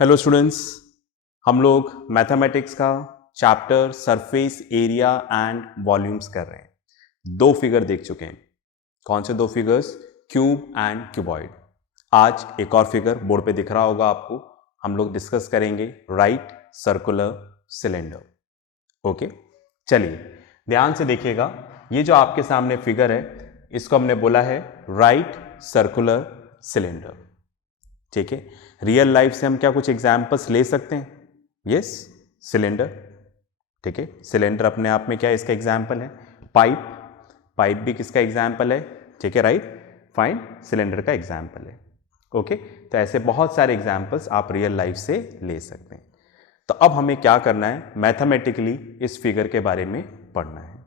Hello students, हम लोग mathematics का chapter surface area and volumes कर रहे हैं। दो फिगर देख चुके हैं। कौन से दो फिगर्स? Cube and cuboid. आज एक और फिगर बोर्ड पे दिख रहा होगा आपको, हम लोग डिस्कस करेंगे राइट सर्कुलर सिलेंडर। ओके, चलिए ध्यान से देखिएगा। ये जो आपके सामने फिगर है इसको हमने बोला है राइट सर्कुलर सिलेंडर। ठीक है, रियल लाइफ से हम क्या कुछ एग्जाम्पल्स ले सकते हैं? Yes, cylinder. ठीक है, सिलेंडर अपने आप में क्या इसका एग्जाम्पल है? पाइप भी किसका एग्जाम्पल है? ठीक है, राइट, फाइन, सिलेंडर का एग्जाम्पल है। ओके, तो ऐसे बहुत सारे एग्जाम्पल्स आप रियल लाइफ से ले सकते हैं। तो अब हमें क्या करना है? मैथमेटिकली इस फिगर के बारे में पढ़ना है।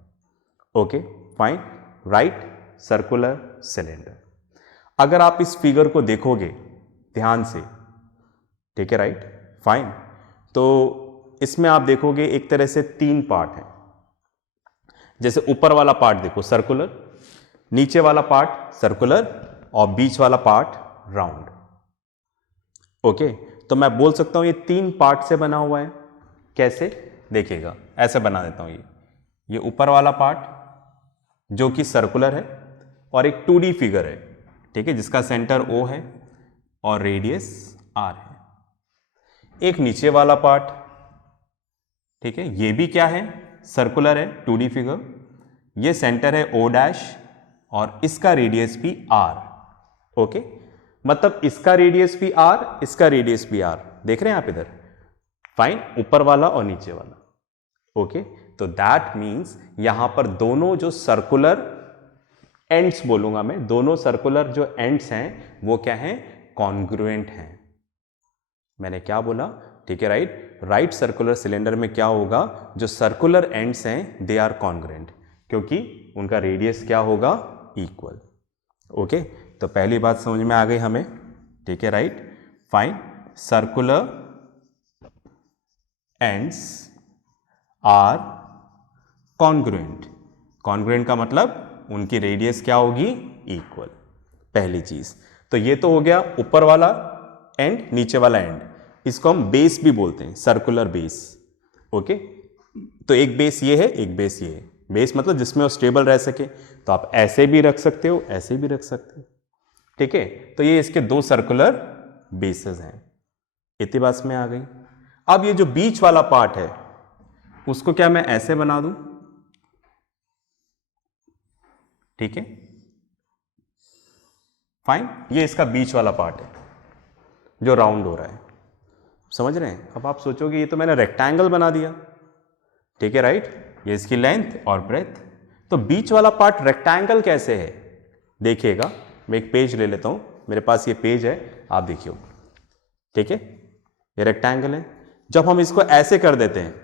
Okay, fine, right circular cylinder. अगर आप इस फिगर को देखोगे ध्यान से, ठीक है, राइट, फाइन, तो इसमें आप देखोगे एक तरह से तीन पार्ट हैं। जैसे ऊपर वाला पार्ट देखो सर्कुलर, नीचे वाला पार्ट सर्कुलर और बीच वाला पार्ट राउंड। ओके, तो मैं बोल सकता हूं ये तीन पार्ट से बना हुआ है। कैसे? देखिएगा, ऐसे बना देता हूं। ये ऊपर वाला पार्ट जो कि सर्कुलर है और एक 2D फिगर है, ठीक है, जिसका सेंटर O है और रेडियस R है। एक नीचे वाला पार्ट, ठीक है, ये भी क्या है? सर्कुलर है, 2D फिगर। ये सेंटर है O' और इसका रेडियस भी R। ओके, मतलब इसका रेडियस भी R, इसका रेडियस भी R। देख रहे हैं आप इधर? फाइन, ऊपर वाला और नीचे वाला। ओके, तो दैट मीन्स यहां पर दोनों जो सर्कुलर एंड्स बोलूंगा मैं, दोनों सर्कुलर जो एंड्स हैं वो क्या हैं? कॉन्ग्रुएंट हैं। मैंने क्या बोला? ठीक है, राइट सर्कुलर सिलेंडर में क्या होगा? जो सर्कुलर एंड्स हैं दे आर कॉन्ग्रुएंट, क्योंकि उनका रेडियस क्या होगा? इक्वल। ओके, तो पहली बात समझ में आ गई हमें। ठीक है, right, fine, circular ends are congruent. Congruent का मतलब उनकी रेडियस क्या होगी? इक्वल। पहली चीज तो ये तो हो गया ऊपर वाला एंड, नीचे वाला एंड। इसको हम बेस भी बोलते हैं, सर्कुलर बेस। ओके, तो एक बेस ये है, एक बेस ये है। बेस मतलब जिसमें वो स्टेबल रह सके, तो आप ऐसे भी रख सकते हो, ऐसे भी रख सकते हो। ठीक है, तो ये इसके दो सर्कुलर बेसेस हैं। इतनी बात में आ गई। अब ये जो बीच वाला पार्ट है उसको क्या मैं ऐसे बना दूं? ठीक है, फाइन, ये इसका बीच वाला पार्ट है जो राउंड हो रहा है। समझ रहे हैं? अब आप सोचोगे ये तो मैंने रेक्टेंगल बना दिया। ठीक है, राइट, ये इसकी लेंथ और ब्रेथ। तो बीच वाला पार्ट रेक्टेंगल कैसे है? देखिएगा, मैं एक पेज ले लेता हूं, मेरे पास ये पेज है, आप देखिए। ठीक है, ये रेक्टेंगल है। जब हम इसको ऐसे कर देते हैं,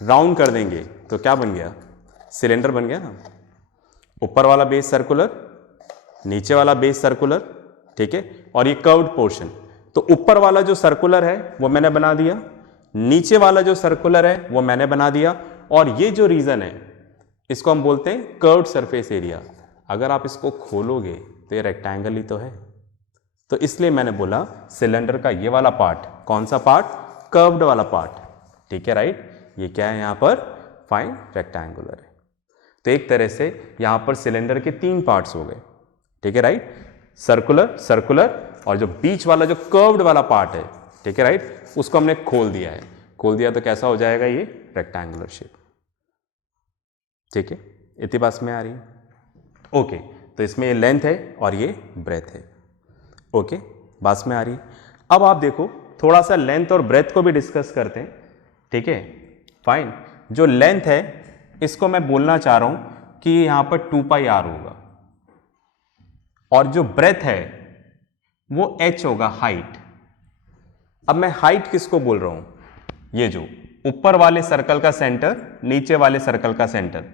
राउंड कर देंगे, तो क्या बन गया? सिलेंडर बन गया ना। ऊपर वाला बेस सर्कुलर, नीचे वाला बेस सर्कुलर, ठीक है, और ये कर्व्ड पोर्शन। तो ऊपर वाला जो सर्कुलर है वो मैंने बना दिया, नीचे वाला जो सर्कुलर है वो मैंने बना दिया, और ये जो रीजन है इसको हम बोलते हैं कर्व्ड सरफेस एरिया। अगर आप इसको खोलोगे तो ये रेक्टेंगल ही तो है। तो इसलिए मैंने बोला सिलेंडर का ये वाला पार्ट, कौन सा पार्ट? कर्व्ड वाला पार्ट। ठीक है, राइट, ये क्या है यहां पर? फाइन, रेक्टेंगुलर है। तो एक तरह से यहां पर सिलेंडर के तीन पार्ट्स हो गए। ठीक है, राइट, सर्कुलर, सर्कुलर, और जो बीच वाला जो कर्व्ड वाला पार्ट है, ठीक है, राइट, उसको हमने खोल दिया है। खोल दिया तो कैसा हो जाएगा? ये रेक्टेंगुलर शेप। ठीक है, इतनी बात में आ रही है? ओके, तो इसमें ये लेंथ है और ये ब्रेथ है। ओके, बात में आ रही है? अब आप देखो, थोड़ा सा लेंथ और ब्रेथ को भी डिस्कस करते हैं। ठीक है, फाइन, जो लेंथ है इसको मैं बोलना चाह रहा हूं कि यहां पर 2πr होगा, और जो ब्रेथ है वो h होगा, हाइट। अब मैं हाइट किसको बोल रहा हूं? ये जो ऊपर वाले सर्कल का सेंटर, नीचे वाले सर्कल का सेंटर,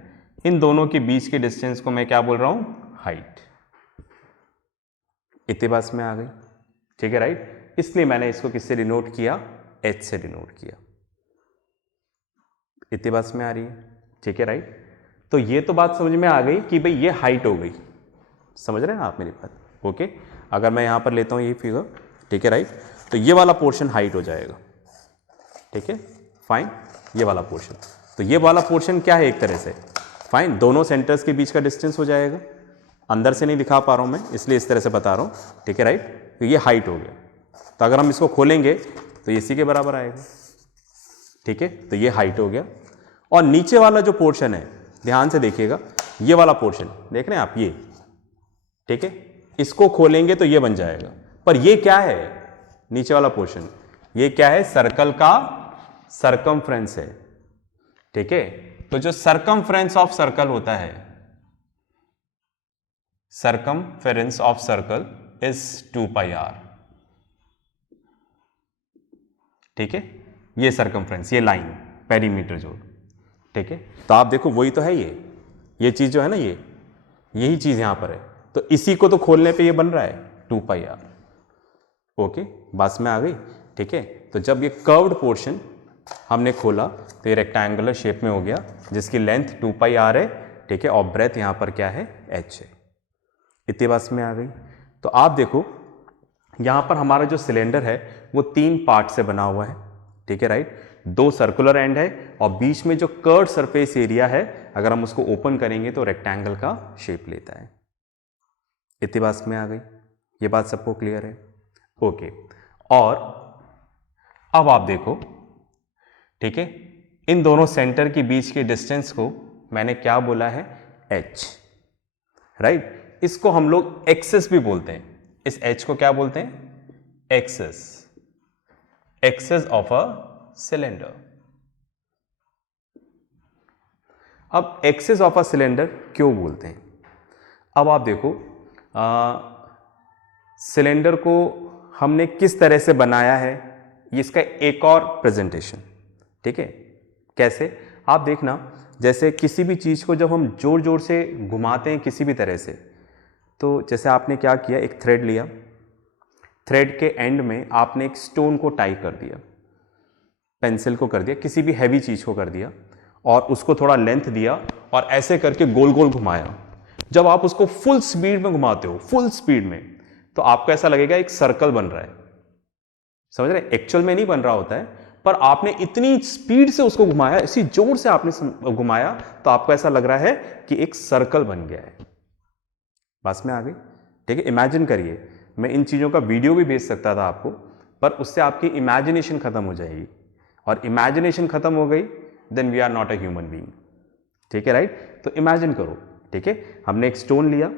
इन दोनों के बीच के डिस्टेंस को मैं क्या बोल रहा हूं? हाइट। इतनी बात में आ गई? ठीक है, राइट, इसलिए मैंने इसको किससे डिनोट किया? h से डिनोट किया। इतनी बात में आ रही है? ठीक है, राइट, तो ये तो बात समझ में आ गई कि भाई ये हाइट हो गई। समझ रहे हैं आप मेरी बात? ओके, अगर मैं यहां पर लेता हूं ये फिगर, ठीक है, राइट, तो ये वाला पोर्शन हाइट हो जाएगा, ठीक है, फाइन। ये वाला पोर्शन, तो ये वाला पोर्शन क्या है, एक तरह से फाइन, दोनों सेंटर्स के बीच का डिस्टेंस हो जाएगा। अंदर से नहीं दिखा पा रहा हूं मैं, इसलिए इस तरह से बता रहा हूं, ठीक है, राइट। तो ये हाइट हो गया, तो अगर हम इसको खोलेंगे तो ये इसी के बराबर आएगा, ठीक है। तो ये हाइट हो गया। और नीचे वाला जो पोर्शन है, ध्यान से देखिएगा, ये वाला पोर्शन देख रहे हैं आप, ये, ठीक है, इसको खोलेंगे तो ये बन जाएगा। पर ये क्या है, नीचे वाला पोर्शन, ये क्या है, सर्कल का सरकमफ्रेंस है, ठीक है। तो जो सरकमफ्रेंस ऑफ सर्कल होता है, circumference of circle is 2πr, ठीक है। ये सरकमफ्रेंस, ये लाइन, पेरीमीटर जो, ठीक है। तो आप देखो वही तो है, ये चीज जो है ना, ये यही चीज यहां पर है। तो इसी को तो खोलने पे ये बन रहा है 2πr, ओके, बात में आ गई, ठीक है। तो जब ये कर्व्ड पोर्शन हमने खोला तो ये रेक्टेंगुलर शेप में हो गया, जिसकी लेंथ 2πr है, ठीक है, और ब्रेथ यहां पर क्या है, h है। इतनी बात में आ गई। तो आप देखो यहां पर हमारा जो सिलेंडर है वो 3 पार्ट से बना हुआ है, ठीक है, राइट। 2 सर्कुलर एंड है और बीच में जो कर्व्ड सरफेस एरिया है, अगर हम उसको ओपन करेंगे तो रेक्टेंगल का शेप लेता है। इतनी बात में आ गई, ये बात सबको क्लियर है, ओके। और अब आप देखो, ठीक है, इन दोनों सेंटर के बीच के डिस्टेंस को मैंने क्या बोला है, h, राइट। इसको हम लोग एक्सेस भी बोलते हैं। इस h को क्या बोलते हैं, axis, axis of a cylinder. अब एक्सेस ऑफ अ सिलेंडर क्यों बोलते हैं, अब आप देखो, सिलेंडर को हमने किस तरह से बनाया है, इसका एक और प्रेजेंटेशन, ठीक है। कैसे, आप देखना, जैसे किसी भी चीज को जब हम जोर जोर से घुमाते हैं किसी भी तरह से, तो जैसे आपने क्या किया, एक थ्रेड लिया, थ्रेड के एंड में आपने एक स्टोन को टाई कर दिया, पेंसिल को कर दिया, किसी भी हैवी चीज को कर दिया, और उसको थोड़ा लेंथ दिया और ऐसे करके गोल गोल घुमाया। जब आप उसको फुल स्पीड में घुमाते हो, फुल स्पीड में, तो आपको ऐसा लगेगा एक सर्कल बन रहा है, समझ रहे, एक्चुअल में नहीं बन रहा होता है, पर आपने इतनी स्पीड से उसको घुमाया, इसी जोर से आपने घुमाया, तो आपको ऐसा लग रहा है कि एक सर्कल बन गया है। बस में आ गई, ठीक है। इमेजिन करिए, मैं इन चीजों का वीडियो भी भेज सकता था आपको, पर उससे आपकी इमेजिनेशन खत्म हो जाएगी, और इमेजिनेशन खत्म हो गई then we are not a human being, ठीक है, राइट। तो इमेजिन करो, ठीक है, हमने एक स्टोन लिया,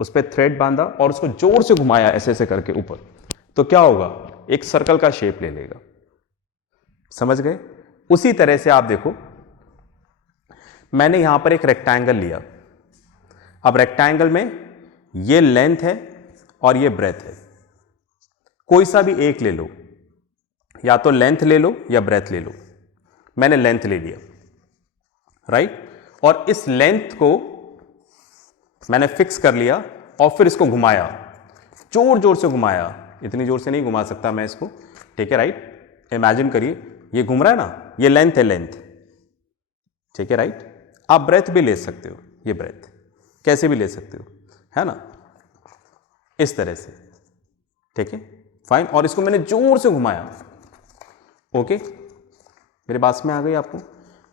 उस पर थ्रेड बांधा और उसको जोर से घुमाया ऐसे ऐसे करके ऊपर, तो क्या होगा, एक सर्कल का शेप ले लेगा, समझ गए। उसी तरह से आप देखो, मैंने यहां पर एक रेक्टेंगल लिया, अब रेक्टेंगल में ये लेंथ है और ये ब्रेथ है, कोई सा भी एक ले लो, या तो लेंथ ले लो या ब्रेथ ले लो। मैंने लेंथ ले लिया, राइट, और इस लेंथ को मैंने फिक्स कर लिया और फिर इसको घुमाया, जोर जोर से घुमाया, इतनी जोर से नहीं घुमा सकता मैं इसको, ठीक है, राइट। इमेजिन करिए, ये घूम रहा है ना, ये लेंथ है, लेंथ, ठीक है, राइट। आप ब्रेथ भी ले सकते हो, ये ब्रेथ कैसे भी ले सकते हो, है ना, इस तरह से, ठीक है, फाइन। और इसको मैंने जोर से घुमाया, ओके, मेरे बात में आ गई आपको,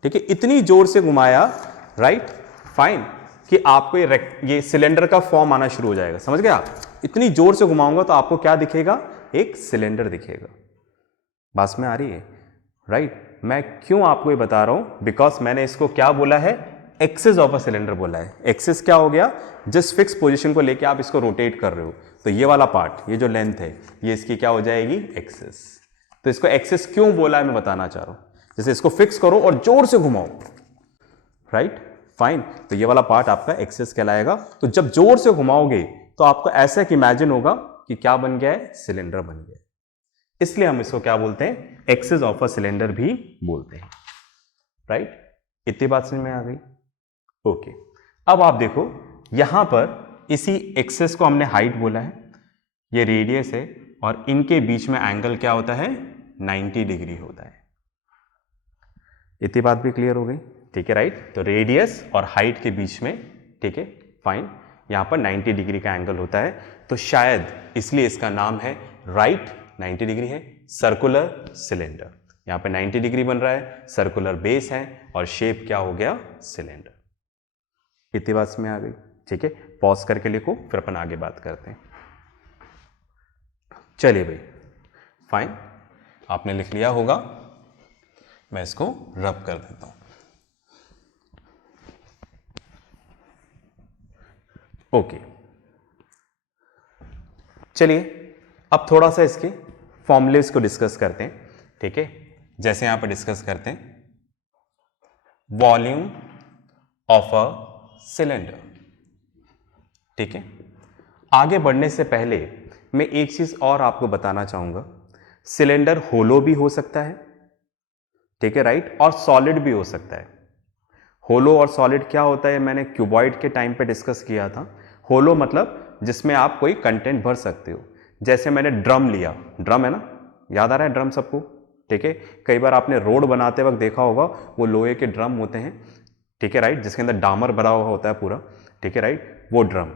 ठीक है, इतनी जोर से घुमाया, राइट, फाइन, कि आपको ये सिलेंडर का फॉर्म आना शुरू हो जाएगा, समझ गए आप। इतनी जोर से घुमाऊंगा तो आपको क्या दिखेगा, एक सिलेंडर दिखेगा। बात में आ रही है, राइट। मैं क्यों आपको ये बता रहा हूं, बिकॉज मैंने इसको क्या बोला है, एक्सेस ऑफ अ सिलेंडर बोला है। एक्सेस क्या हो गया, जिस फिक्स पोजीशन को लेके आप इसको रोटेट कर रहे हो, तो ये वाला पार्ट, ये जो लेंथ है, ये इसकी क्या हो जाएगी, एक्सेस। तो इसको एक्सेस क्यों बोला है मैं बताना चाह रहा हूं। जैसे इसको फिक्स करो और जोर से घुमाओ, राइट, फाइन, तो ये वाला पार्ट आपका एक्सेस कहलाएगा। तो जब जोर से घुमाओगे तो आपको ऐसा एक इमेजिन होगा कि क्या बन गया है, सिलेंडर बन गया है। इसलिए हम इसको क्या बोलते हैं, एक्सेस ऑफ अ सिलेंडर भी बोलते हैं, राइट। इतनी बात समझ में आ गई, ओके। अब आप देखो, यहां पर इसी एक्सेस को हमने हाइट बोला है, ये रेडियस है, और इनके बीच में एंगल क्या होता है, 90 डिग्री होता है। इतनी बात भी क्लियर हो गई, ठीक है, राइट। तो रेडियस और हाइट के बीच में, ठीक है, फाइन, यहां पर 90 डिग्री का एंगल होता है। तो शायद इसलिए इसका नाम है राइट 90 डिग्री है, सर्कुलर सिलेंडर। यहाँ पे 90 डिग्री बन रहा है, सर्कुलर बेस है और शेप क्या हो गया, सिलेंडर। इतनी बात में आ गई, ठीक है। पॉज करके लिखो, फिर अपन आगे बात करते हैं। चलिए भाई, फाइन, आपने लिख लिया होगा, मैं इसको रब कर देता हूं। ओके, चलिए अब थोड़ा सा इसके फॉर्मूलेस को डिस्कस करते हैं, ठीक है। जैसे यहां पर डिस्कस करते हैं, वॉल्यूम ऑफ अ सिलेंडर, ठीक है। आगे बढ़ने से पहले मैं एक चीज और आपको बताना चाहूंगा, सिलेंडर होलो भी हो सकता है, ठीक है, राइट, और सॉलिड भी हो सकता है। होलो और सॉलिड क्या होता है, मैंने क्यूबॉइड के टाइम पे डिस्कस किया था। होलो मतलब जिसमें आप कोई कंटेंट भर सकते हो। जैसे मैंने ड्रम लिया, ड्रम है ना, याद आ रहा है ड्रम सबको, ठीक है। कई बार आपने रोड बनाते वक्त देखा होगा, वो लोहे के ड्रम होते हैं, ठीक है, राइट, जिसके अंदर डामर भरा हुआ होता है पूरा, ठीक है, राइट, वो ड्रम।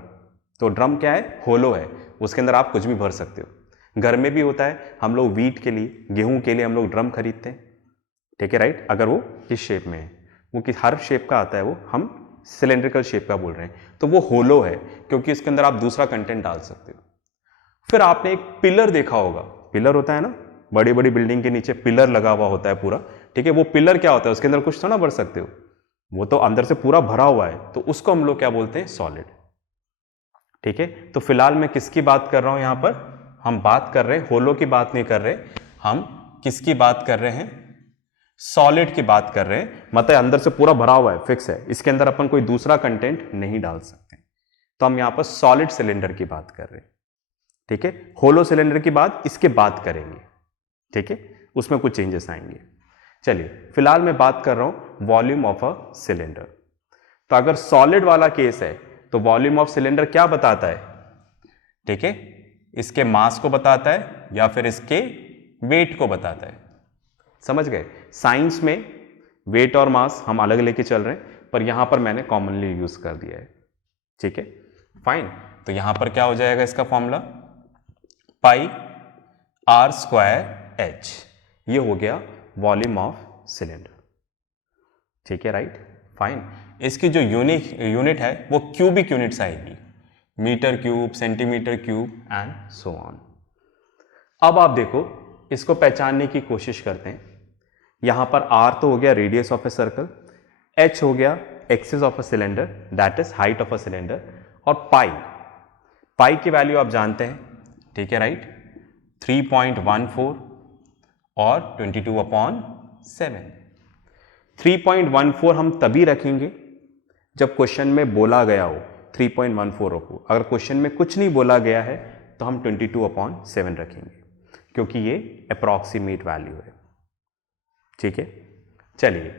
तो ड्रम क्या है, होलो है, उसके अंदर आप कुछ भी भर सकते हो। घर में भी होता है, हम लोग वीट के लिए, गेहूं के लिए हम लोग ड्रम खरीदते हैं, ठीक है, राइट। अगर वो किस शेप में है, वो किस हर शेप का आता है, वो हम सिलेंड्रिकल शेप का बोल रहे हैं, तो वो होलो है, क्योंकि इसके अंदर आप दूसरा कंटेंट डाल सकते हो। फिर आपने एक पिलर देखा होगा, पिलर होता है ना, बड़ी बड़ी बिल्डिंग के नीचे पिलर लगा हुआ होता है पूरा, ठीक है। वो पिलर क्या होता है, उसके अंदर कुछ थोड़ा भर सकते हो, वो तो अंदर से पूरा भरा हुआ है, तो उसको हम लोग क्या बोलते हैं, सॉलिड, ठीक है। तो फिलहाल मैं किसकी बात कर रहा हूं, यहां पर हम बात कर रहे हैं, होलो की बात नहीं कर रहे, हम किसकी बात कर रहे हैं, सॉलिड की बात कर रहे हैं। मतलब अंदर से पूरा भरा हुआ है, फिक्स है, इसके अंदर अपन कोई दूसरा कंटेंट नहीं डाल सकते, तो हम यहां पर सॉलिड सिलेंडर की बात कर रहे हैं, ठीक है। होलो सिलेंडर की बात इसके बाद करेंगे, ठीक है, उसमें कुछ चेंजेस आएंगे। चलिए फिलहाल मैं बात कर रहा हूं वॉल्यूम ऑफ अ सिलेंडर। तो अगर सॉलिड वाला केस है तो वॉल्यूम ऑफ सिलेंडर क्या बताता है, ठीक है, इसके मास को बताता है या फिर इसके वेट को बताता है। समझ गए, साइंस में वेट और मास हम अलग लेके चल रहे हैं, पर यहां पर मैंने कॉमनली यूज कर दिया है, ठीक है, फाइन। तो यहां पर क्या हो जाएगा इसका formula, pi are square h, ये हो गया वॉल्यूम ऑफ सिलेंडर, ठीक है, राइट, फाइन। इसकी जो यूनिट है वो क्यूबिक यूनिट्स आएगी, metre cube, centimetre cube and so on. अब आप देखो, इसको पहचानने की कोशिश करते हैं। यहां पर आर तो हो गया radius of a circle, H हो गया axis of a cylinder, that is height of a cylinder, और पाई, पाई की वैल्यू आप जानते हैं, ठीक है, राइट, 3.14 और 22/7। 3.14 हम तभी रखेंगे जब क्वेश्चन में बोला गया हो 3.14 रखो। अगर क्वेश्चन में कुछ नहीं बोला गया है तो हम 22/7 रखेंगे, क्योंकि ये अप्रॉक्सीमेट वैल्यू है, ठीक है। चलिए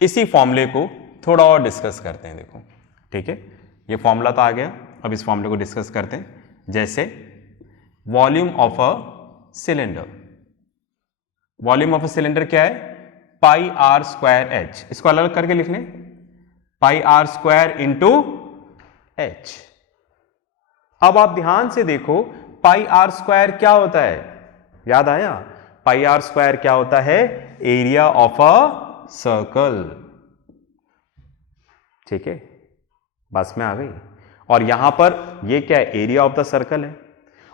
इसी फॉर्मूले को थोड़ा और डिस्कस करते हैं, देखो, ठीक है, ये फॉर्मूला तो आ गया, अब इस फॉर्मूले को डिस्कस करते हैं। जैसे volume of a cylinder, volume of a cylinder क्या है, पाई आर स्क्वायर एच, इसको अलग करके लिख लें, पाई आर स्क्वायर इंटू एच। अब आप ध्यान से देखो, पाई आर स्क्वायर क्या होता है, याद आया, पाई आर स्क्वायर क्या होता है, एरिया ऑफ अ सर्कल, ठीक है, बस में आ गई। और यहां पर ये क्या है, एरिया ऑफ द सर्कल है,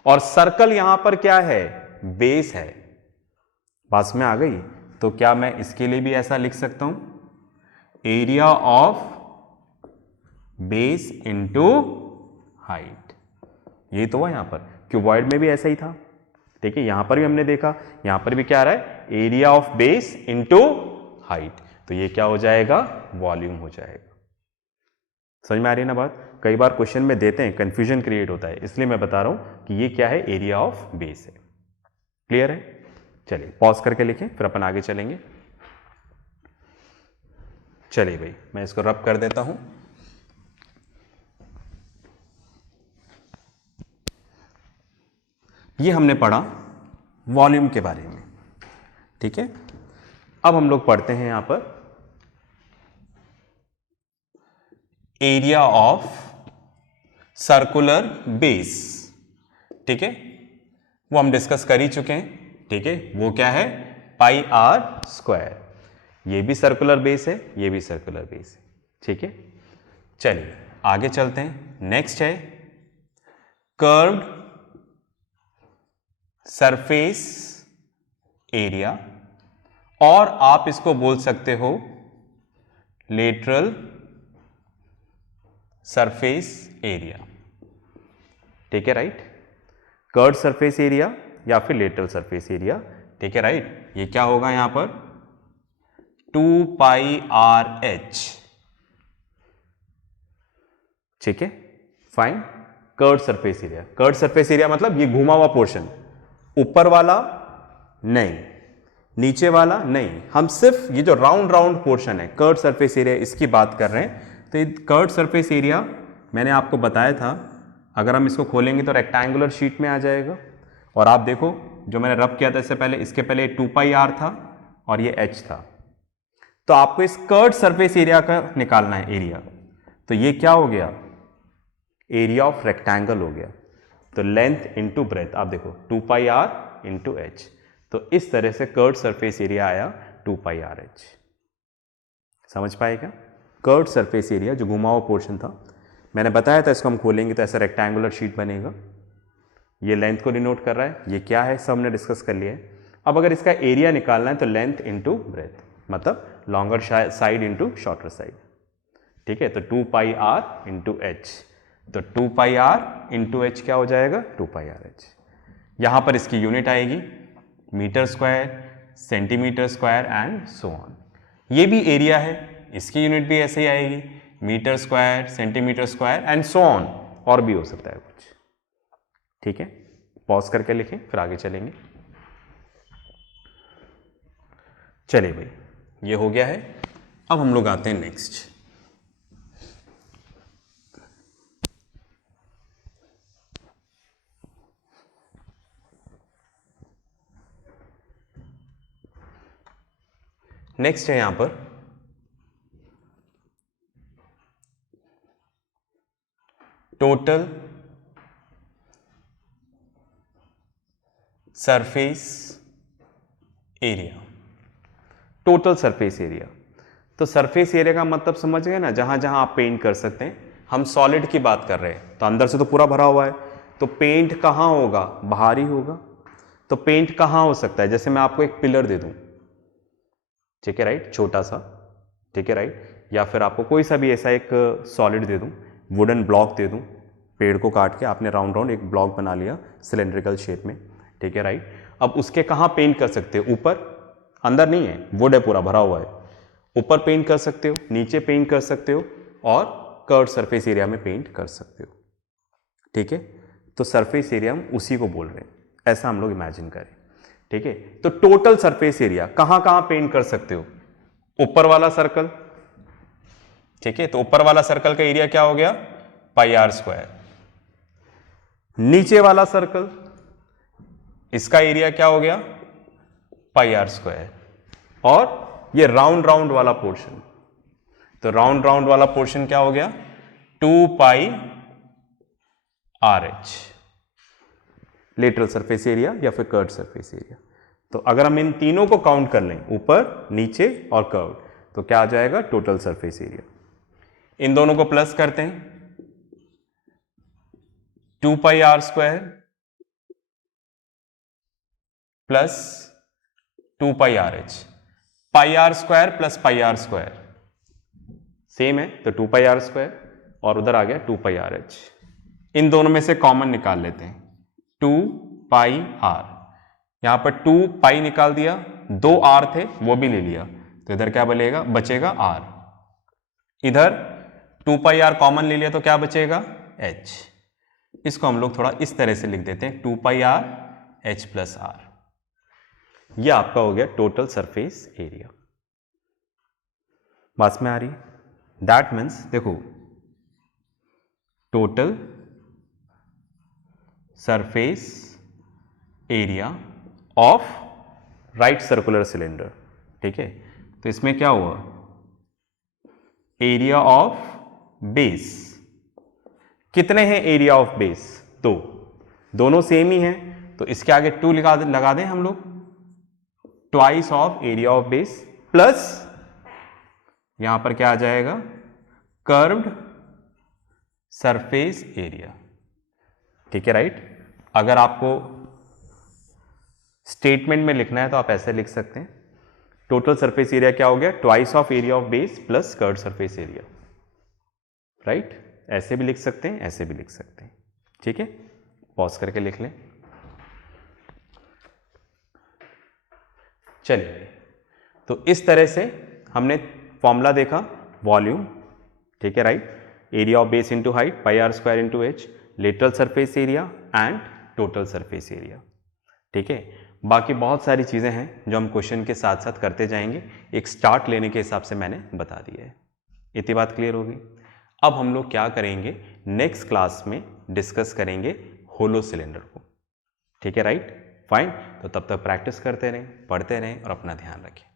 और सर्कल यहां पर क्या है, बेस है, बस में आ गई। तो क्या मैं इसके लिए भी ऐसा लिख सकता हूं, area of base into height, ये तो है, यहां पर क्यूबॉइड में भी ऐसा ही था, ठीक है, यहां पर भी हमने देखा, यहां पर भी क्या आ रहा है, area of base into height, तो ये क्या हो जाएगा, वॉल्यूम हो जाएगा। समझ में आ रही है ना बात, कई बार क्वेश्चन में देते हैं, कंफ्यूजन क्रिएट होता है, इसलिए मैं बता रहा हूं कि ये क्या है, एरिया ऑफ बेस है। क्लियर है, चलिए पॉज करके लिखें, फिर अपन आगे चलेंगे। चलिए भाई, मैं इसको रब कर देता हूं। ये हमने पढ़ा वॉल्यूम के बारे में, ठीक है। अब हम लोग पढ़ते हैं यहां पर एरिया ऑफ सर्कुलर बेस, ठीक है। वो हम डिस्कस कर ही चुके हैं, ठीक है। वो क्या है, पाई आर स्क्वायर। ये भी सर्कुलर बेस है, ये भी सर्कुलर बेस है, ठीक है। चलिए आगे चलते हैं। नेक्स्ट है कर्व्ड सरफेस एरिया, और आप इसको बोल सकते हो लेटरल सरफेस एरिया, ठीक है, राइट। कर्व्ड सरफेस एरिया या फिर लेटरल सरफेस एरिया, ठीक है, राइट। ये क्या होगा यहां पर, 2 पाई आर एच, ठीक है, fine. Curved surface area, curved surface area मतलब ये घुमा हुआ पोर्शन, ऊपर वाला नहीं, नीचे वाला नहीं, हम सिर्फ ये जो राउंड राउंड पोर्शन है कर्व्ड सरफेस एरिया इसकी बात कर रहे हैं। तो ये कर्व्ड सरफेस एरिया मैंने आपको बताया था, अगर हम इसको खोलेंगे तो रेक्टेंगुलर शीट में आ जाएगा। और आप देखो जो मैंने रब किया था इससे पहले, इसके पहले 2 पाई आर था और ये एच था। तो आपको इस कर्व्ड सरफेस एरिया का निकालना है एरिया। तो ये क्या हो गया, एरिया ऑफ रेक्टेंगल हो गया। तो लेंथ इंटू ब्रेथ, आप देखो 2 पाई आर इंटू एच। तो इस तरह से कर्व्ड सरफेस एरिया आया 2 पाई आर एच। समझ पाए क्या, कर्व्ड सरफेस एरिया जो घुमा हुआ पोर्शन था, मैंने बताया था इसको हम खोलेंगे तो ऐसा रेक्टेंगुलर शीट बनेगा। ये लेंथ को डिनोट कर रहा है, ये क्या है सब हमने डिस्कस कर लिया है। अब अगर इसका एरिया निकालना है तो लेंथ इंटू ब्रेथ, मतलब longer side into shorter side, ठीक है। तो 2 पाई आर इंटू एच, तो 2 पाई आर इंटू एच क्या हो जाएगा, 2 पाई आर एच। यहां पर इसकी यूनिट आएगी metre square, centimetre square and so on. ये भी एरिया है, इसकी यूनिट भी ऐसे ही आएगी metre square, centimetre square and so on, और भी हो सकता है कुछ, ठीक है। पॉज करके लिखें फिर आगे चलेंगे। चलिए भाई, ये हो गया है। अब हम लोग आते हैं नेक्स्ट। नेक्स्ट है यहां पर total surface area. Total surface area, तो सरफेस एरिया का मतलब समझ गए ना, जहां जहां आप पेंट कर सकते हैं। हम सॉलिड की बात कर रहे हैं तो अंदर से तो पूरा भरा हुआ है, तो पेंट कहां होगा, बाहर ही होगा। तो पेंट कहां हो सकता है, जैसे मैं आपको एक पिलर दे दूं, ठीक है, राइट, छोटा सा, ठीक है, राइट, या फिर आपको कोई सा भी ऐसा एक सॉलिड दे दूं, वुडन ब्लॉक दे दूं, पेड़ को काट के आपने राउंड राउंड एक ब्लॉक बना लिया सिलेंड्रिकल शेप में, ठीक है, राइट। अब उसके कहां पेंट कर सकते हो, ऊपर, अंदर नहीं है, वुड है पूरा भरा हुआ है, ऊपर पेंट कर सकते हो, नीचे पेंट कर सकते हो, और कर्व्ड सरफेस एरिया में पेंट कर सकते हो, ठीक है। तो सरफेस एरिया हम उसी को बोल रहे हैं, ऐसा हम लोग इमेजिन करें, ठीक है। तो टोटल सरफेस एरिया कहां कहां पेंट कर सकते हो, ऊपर वाला सर्कल, ठीक है, तो ऊपर वाला सर्कल का एरिया क्या हो गया, पाई आर स्क्वायर। नीचे वाला सर्कल, इसका एरिया क्या हो गया, पाई आर स्क्वायर। और ये राउंड राउंड वाला पोर्शन, तो राउंड राउंड वाला पोर्शन क्या हो गया, 2 pi R H, lateral surface area या फिर कर्व्ड सरफेस एरिया। तो अगर हम इन तीनों को काउंट कर लें, ऊपर, नीचे और कर्व्ड, तो क्या आ जाएगा, टोटल सरफेस एरिया। इन दोनों को प्लस करते हैं, 2 pi are square plus 2 pi R H. Pi are square plus pi are square same है, तो 2 पाई आर स्क्वायर, और उधर आ गया 2 पाई आर एच। इन दोनों में से कॉमन निकाल लेते हैं, 2 पाई आर, यहां पर 2 पाई निकाल दिया, 2 आर थे वो भी ले लिया, तो इधर क्या बचेगा, बचेगा आर। इधर 2 पाई आर कॉमन ले लिया तो क्या बचेगा, एच। इसको हम लोग थोड़ा इस तरह से लिख देते हैं, 2 pi R H plus are. यह आपका हो गया टोटल सरफेस एरिया। बात में आ रही है, दैट मीन्स देखो, total surface area of right circular cylinder, ठीक है। तो इसमें क्या हुआ, एरिया ऑफ बेस, कितने हैं एरिया ऑफ बेस, दो, दोनों सेम ही हैं, तो इसके आगे 2 लगा दें हम लोग, twice of area of base plus यहां पर क्या आ जाएगा, कर्व्ड सरफेस एरिया। ठीक है, राइट। अगर आपको स्टेटमेंट में लिखना है तो आप ऐसे लिख सकते हैं, टोटल सरफेस एरिया क्या हो गया, twice of area of base plus curved surface area, right. ऐसे भी लिख सकते हैं, ऐसे भी लिख सकते हैं। ठीक है, पॉज करके लिख लें। चलिए, तो इस तरह से हमने फॉर्मूला देखा, वॉल्यूम, ठीक है, right, area of base into height, pi are square into h, lateral surface area and total surface area. ठीक है, बाकी बहुत सारी चीज़ें हैं जो हम क्वेश्चन के साथ साथ करते जाएंगे, एक स्टार्ट लेने के हिसाब से मैंने बता दिया है। इतनी बात क्लियर होगी। अब हम लोग क्या करेंगे, नेक्स्ट क्लास में डिस्कस करेंगे होलो सिलेंडर को। ठीक है, राइट, फाइन। तो तब तक प्रैक्टिस करते रहें, पढ़ते रहें और अपना ध्यान रखें।